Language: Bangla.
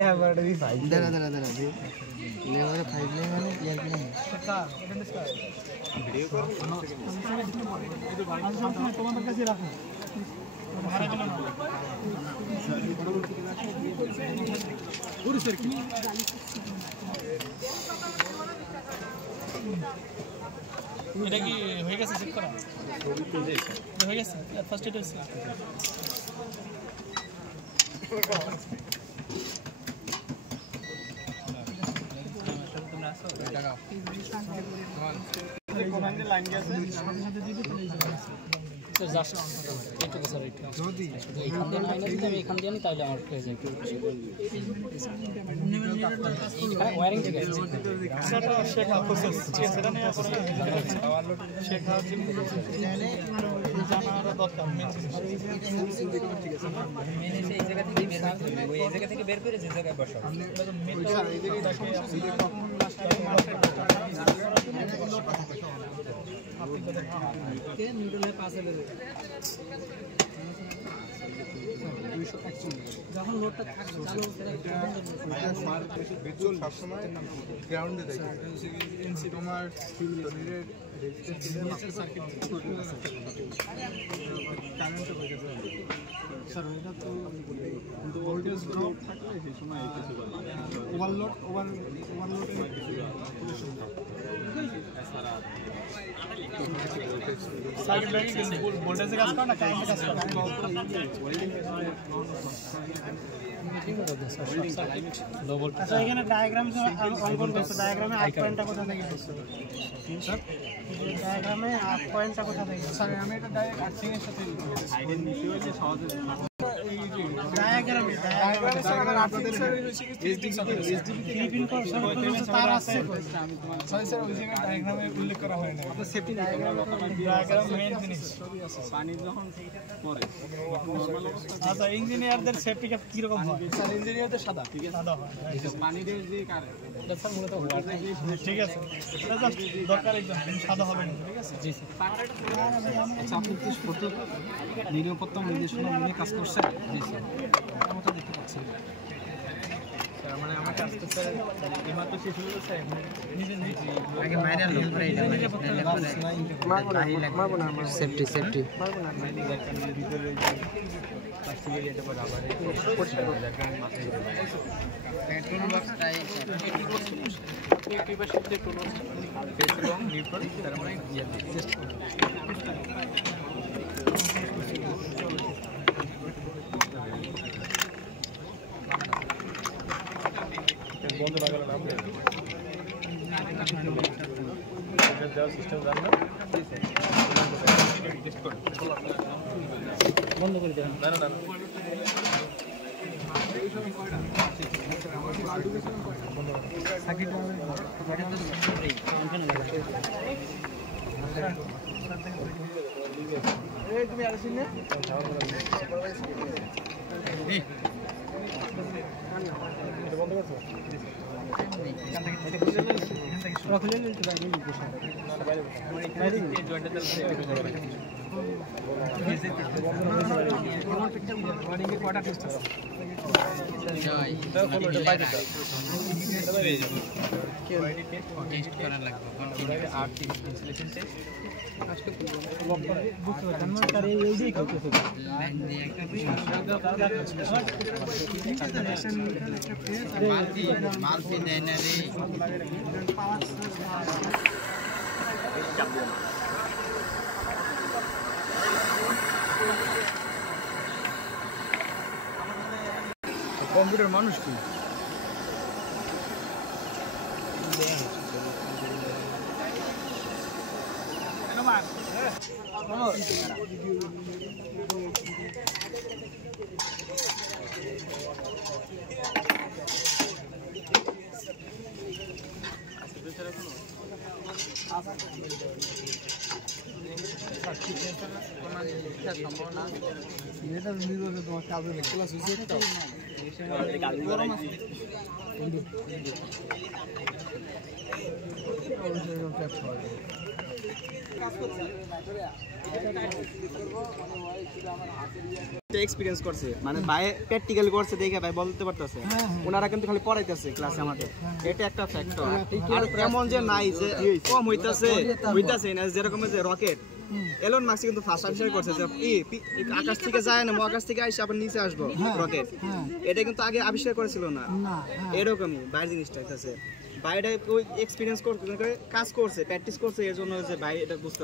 दादा दादा दादा दे ले वाला 5 ले मैंने यार कि नहीं का अटेंडेंस का वीडियो को তোমাদের কাছে রাখো ভাড়া কেন না পুরো স্যার কি এটা কি হয়ে গেছে চেক করা হয়ে গেছে ফার্স্ট এড হয়েছে কমান্ডে লাইন গেছে সাথে সাথে দিতে চলে যাবে স্যার জাস্ট একটু স্যার একটু যদি এইখান দিয়ে লাইন আছে আমি এখান দিয়ে নি তাহলে আমার হয়ে যায় একটু এখানে ওয়্যারিং ঠিক আছে সেটা শেখা প্রসেস সেটা নিয়ে করে ওভারলোড শেখা তাহলে জানার দরকার মেন ঠিক আছে মেন এসে এই জায়গা থেকে বের করতে হবে ওই জায়গা থেকে বের করে যে জায়গায় বসাও মেনটা এই জায়গায় দেখে के न्यूट्रल है पास है যখন লোডটা চালু মার বিচুল সব সময় গ্রাউন্ডে থাকে এনসি তোমার শরীরের রেজিস্ট্যান্স সার্কিট কারেন্ট হয়ে যাবে স্যার এটা তো কিন্তু ভোল্টেজ ড্রপ থাকলে সেই সময় কিছু ওভারলোড সার্কিট ব্রেকিং ভোল্টেজে কাজ করে না কারেন্টে কাজ করে আচ্ছা এখানে ডায়াগ্রাম অঙ্কন করতে ডায়াগ্রামে 8 পয়েন্টটা কোথা থেকে আসছে স্যার ডায়াগ্রামে 8 পয়েন্টটা কোথা থেকে স্যার আমি এটা ডাইরেক্ট আর্চিং এর সাথে আইডেন নিতে হয়েছে সহজে ডায়াগ্রামে আপনাদের এসডিপি পিন করছেন তার আছে আমি তোমার স্যার স্যার ওই জায়গায় ডায়াগ্রামে উল্লেখ করা হয় না আপনাদের সেফটি ডায়াগ্রাম মেইন জিনিস পানি যখন পড়ে নরমাল অবস্থা আচ্ছা ইঞ্জিনিয়ারদের সেফটি ক্যাপ কি রকম হয় স্যার ইঞ্জিনিয়ারদের সাদা ঠিক আছে সাদা হয় পানির যে কারে এটা স্যার মূলত ওয়াটার ঠিক আছে এটা জাস্ট দরকার একদম সাদা হবে না ঠিক আছে জি স্যার আচ্ছা আপনি কি ফটো নিরাপত্তা নির্দেশনা মেনে কাজ করছেন জি স্যার আমরা তো দেখতে পাচ্ছি স্যার মানে আমার কাজ তো স্যার এইমাত্র শেষ হলো স্যার নিজে আগে মাইনার লোক করে এটা মারবো না সেফটি মারবো না ভিতরে প্লাস্টিকের এটা পর আবার পরিষ্কার করে রাখবেন মাথায় করে পেট্রোল বক্সটাই এই পাশে পেট্রোল পেট্রোল নিউট্রাল তার মানে টেস্ট করুন বন্ধ লাগালো না আপনি যাও সিস্টেম জানো টেস্ট করুন বন্ধ করে দেন না না না সার্কিট এটা তো এই ফাংশন লাগা এই তুমি আসিস না এই এটা বন্ধ করছো এখান থেকে এটা খুলে নিন এখান থেকে খুলে নিন তো বাইরে নিন না বাইরে বাইরে এই জয়েন্টটা চালছে একটু বড় করে আমার পিকচার ওয়ারিং এর কোয়ার্টার টেস্ট আছে জয় এটা ফলো এটা বাইরে দাও টেস্ট করা লাগবে কন্টিনিউ আর ইনস্টলেশন টেস্ট আজকে লক করে বুঝতে পারছেন না তার এই দিকে করতেছে লাইন দিয়ে একটা মালপি দেয় না রে কম্পিউটার মানুষ কি এটা নির্বাচনে তোমার কাজে ক্লাস হয়েছে গরম আছে কাজ করছে এক্সপেরিয়েন্স করছে মানে ভাই প্র্যাকটিক্যাল করছে দেখে ভাই বলতে পারতেছে ওনারা কিন্তু খালি পড়াইতেছে ক্লাসে আমাদের এটা একটা ফ্যাক্টর আর এমন যে নাই যে কম হইতাছে না যেরকম যে রকেট এলন মাস্ক কিন্তু ফার্স্ট আবিষ্কার করছে যে আকাশ থেকে যায় না মহাকাশ থেকে আইসা আবার নিচে আসবো রকেট এটা কিন্তু আগে আবিষ্কার করেছিল না এরকমই বাইরের জিনিসটা হইতাছে বাইরে ওই এক্সপেরিয়েন্স করতে কাজ করছে প্র্যাকটিস করছে এর জন্য যে ভাই এটা বুঝতে